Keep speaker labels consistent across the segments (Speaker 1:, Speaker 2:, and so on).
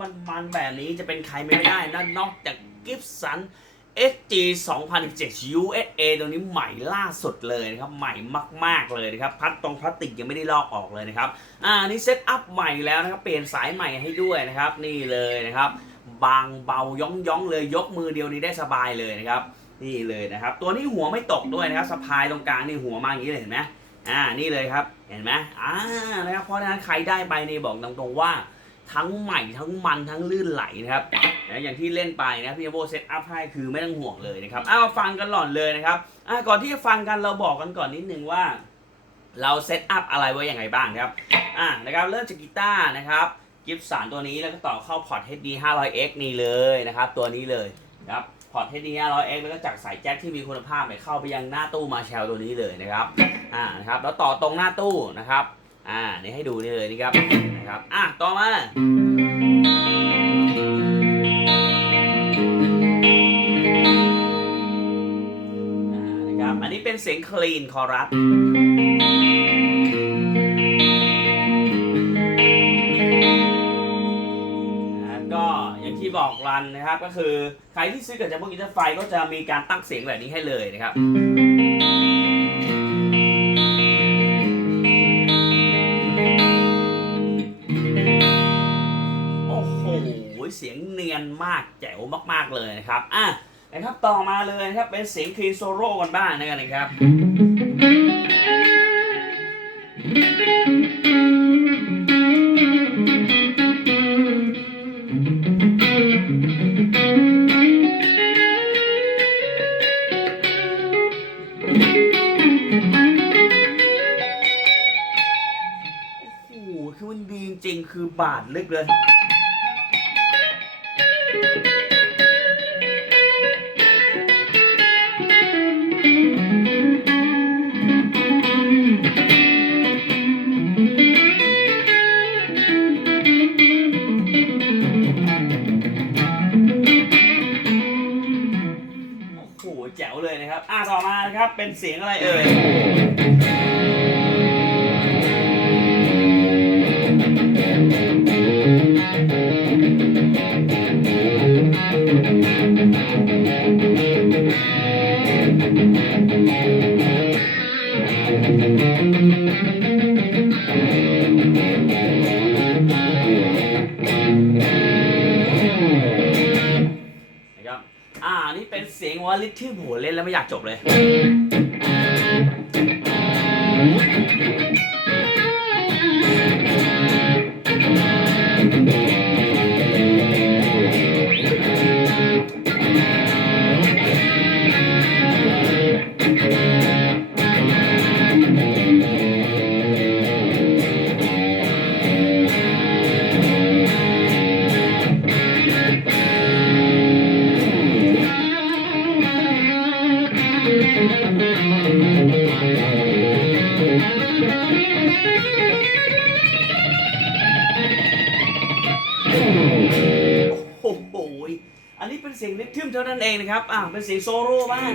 Speaker 1: มันมันแบบนี้จะเป็นใครไม่ได้นั่นนอกจากกิฟสัน SG 2017 USA ตัวนี้ใหม่ล่าสุดเลยนะครับ ใหม่มาก ๆ เลยนะครับพลาสตรงพลาสติกยังไม่ได้ลอกออกเลยนะครับ อ่านี่เซตอัพใหม่แล้วนะครับ เปลี่ยนสายใหม่ให้ด้วยนะครับ นี่เลยนะครับ บางเบาย่องย่องๆเลยยกมือเดียวนี้ได้สบายเลยนะครับ นี่เลยนะครับ ตัวนี้หัวไม่ตกด้วยนะครับสะพายตรงกลางนี่หัวมาอย่างนี้เลยเห็นไหมอ่านี่เลยครับเห็นไหมอ่านะครับเพราะฉะนั้นใครได้ไปนี่บอกตรงๆว่า ทั้งใหม่ทั้งมันทั้งลื่นไหลนะครับนะอย่างที่เล่นไปนะพี่โบเซตอัพให้คือไม่ต้องห่วงเลยนะครับอ้าวฟังกันหล่อนเลยนะครับอ่าก่อนที่จะฟังกันเราบอกกันก่อนนิดนึงว่า เราเซตอัพอะไรไว้อยังไงบ้างครับอ่านะครับเริ่มจากกีตาร์นะครับกิฟสันตัวนี้แล้วก็ต่อเข้าพอร์ต HD 500X นี่เลยนะครับตัวนี้เลยนะครับพอร์ต HD 500X แล้วก็จากสายแจ็คที่มีคุณภาพเนี่ยเข้าไปยังหน้าตู้มาแชลตัวนี้เลยนะครับอ่านะครับแล้วต่อตรงหน้าตู้นะครับ อ่านี่ให้ดูนี่เลยนี่ครับนะครับอะต่อมาอ่านะครับอันนี้เป็นเสียงคลีนคอรัสก็อย่างที่บอกรันนะครับก็คือใครที่ซื้อกับจากพวกอินเตอร์ไฟก็จะมีการตั้งเสียงแบบนี้ให้เลยนะครับ เสียงเนียนมากแจ๋วมากๆเลยนะครับอะนะครับต่อมาเลยนะครับเป็นเสียงคลีนโซโล่กันบ้างนะครับโอ้โหคือมันดีจริงๆคือบาดลึกเลย ครับเป็นเสียงอะไรเอ่ย ว่าลิทที่โหเล่นแล้วไม่อยากจบเลย เสียงนิดทึมเท่านั้นเองนะครับอ่าเป็นเสียงโซโล่บ้าง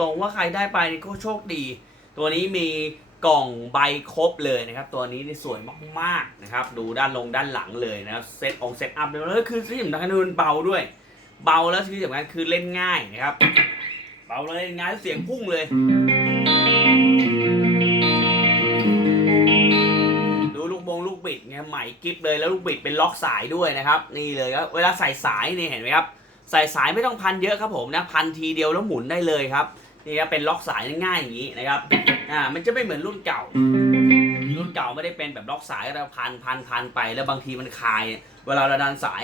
Speaker 1: ตรงว่าใครได้ไปนี่ก็โชคดี ตัวนี้มีกล่องใบครบเลยนะครับ ตัวนี้นี่สวยมากๆนะครับ ดูด้านลงด้านหลังเลยนะครับเซตองเซตอัพเลยแล้วคือที่สำคัญคือมันเบาด้วย เบาแล้วที่สำคัญคือเล่นง่ายนะครับ เบาแล้วเล่นง่ายเสียงพุ่งเลยดูลูกบงลูกบิดเนี่ยใหม่กิฟเลยแล้วลูกบิดเป็นล็อกสายด้วยนะครับนี่เลยครับเวลาใส่สายนี่เห็นไหมครับใส่สายไม่ต้องพันเยอะครับผมนะพันทีเดียวแล้วหมุนได้เลยครับ นี่ครับเป็นล็อกสายง่ายอย่างนี้นะครับอ่ามันจะไม่เหมือนรุ่นเก่า รุ่นเก่าไม่ได้เป็นแบบล็อกสายเราพันพันพันไปแล้วบางทีมันคาย เวลาเราดันสาย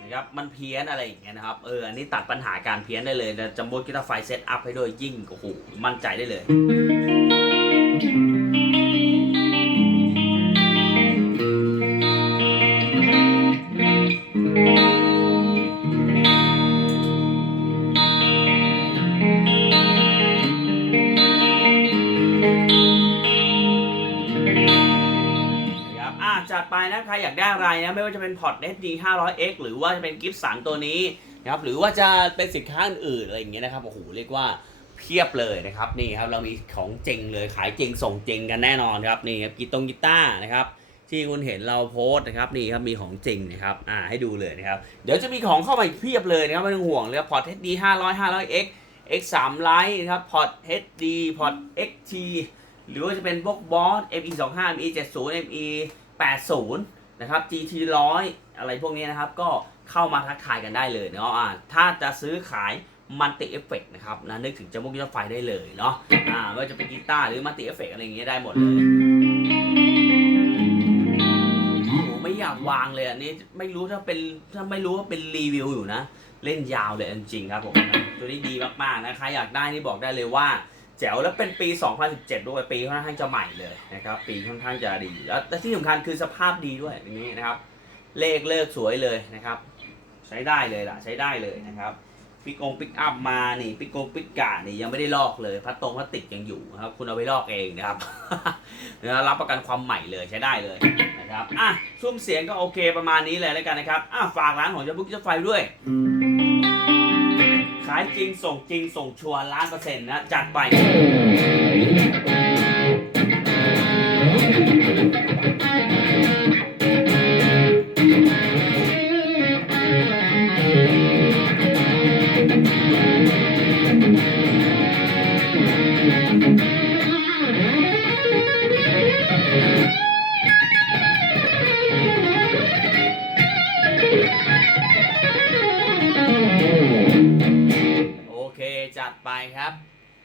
Speaker 1: นะครับมันเพี้ยนอะไรอย่างเงี้ยนะครับเอออันนี้ตัดปัญหาการเพี้ยนได้เลยจะจำบดกีตาร์ไฟเซตอัพให้ด้วยยิ่งโอ้โหมั่นใจได้เลย ดไปนะใครอยากได้อะไรนะไม่ว่าจะเป็นพอร์ต SD 500X หรือว่าจะเป็นกิฟสันตัวนี้นะครับหรือว่าจะเป็นสินค้าอื่นๆอะไรอย่างเงี้ยนะครับโอ้โหเรียกว่าเพียบเลยนะครับนี่ครับเรามีของเจงเลยขายเจงส่งเจงกันแน่นอนครับนี่ครับกีตงกีตาร์นะครับที่คุณเห็นเราโพสต์นะครับนี่ครับมีของจริงนะครับอ่าให้ดูเลยนะครับเดี๋ยวจะมีของเข้ามาเพียบเลยนะครับไม่ต้องห่วงเลยพอร์ต HD 500 500X X 3 Lite นะครับพอร์ต HD พอร์ต XT หรือว่าจะเป็นพวกบอส ME 2 5 ME 7 0 ME 80 นะครับ GT 100 อะไรพวกนี้นะครับ ก็เข้ามาทักทายกันได้เลยเนาะอ่าถ้าจะซื้อขายมัลติเอฟเฟกนะครับนะนึกถึงจมูกยอดไฟได้เลยเนาะอ่าไม่ว่าจะเป็นกีตาร์หรือมัลติเอฟเฟกอะไรอย่างเงี้ยได้หมดเลยโอ้ไม่อยากวางเลยอันนี้ไม่รู้ถ้าเป็นถ้าไม่รู้ว่าเป็นรีวิวอยู่นะ เล่นยาวเลยจริงครับผมตัวนี้ดีมากๆนะใครอยากได้นี่บอกได้เลยว่า แจ๋วแล้วเป็นปี 2017 ด้วยปีค่อนข้างจะใหม่เลยนะครับ ปีค่อนข้างจะดี แล้วและที่สำคัญคือสภาพดีด้วยอย่างนี้นะครับ เลขเลิกสวยเลยนะครับ ใช้ได้เลยล่ะใช้ได้เลยนะครับปิกองปิกอัพมานี่ปิกองปิกกานี่ยังไม่ได้ลอกเลยพัดตรงพลาสติกยังอยู่ครับ คุณเอาไปลอกเองนะครับนะรับประกันความใหม่เลยใช้ได้เลยนะครับอะซุ้มเสียงก็โอเคประมาณนี้เลยแล้วกันนะครับอะฝากร้านของเจ้าบุ๊กเจ้าไฟด้วยายจริงส่งจริงส่งชัวร์ล้านเปอร์เซ็นต์นะจัดไป
Speaker 2: Thank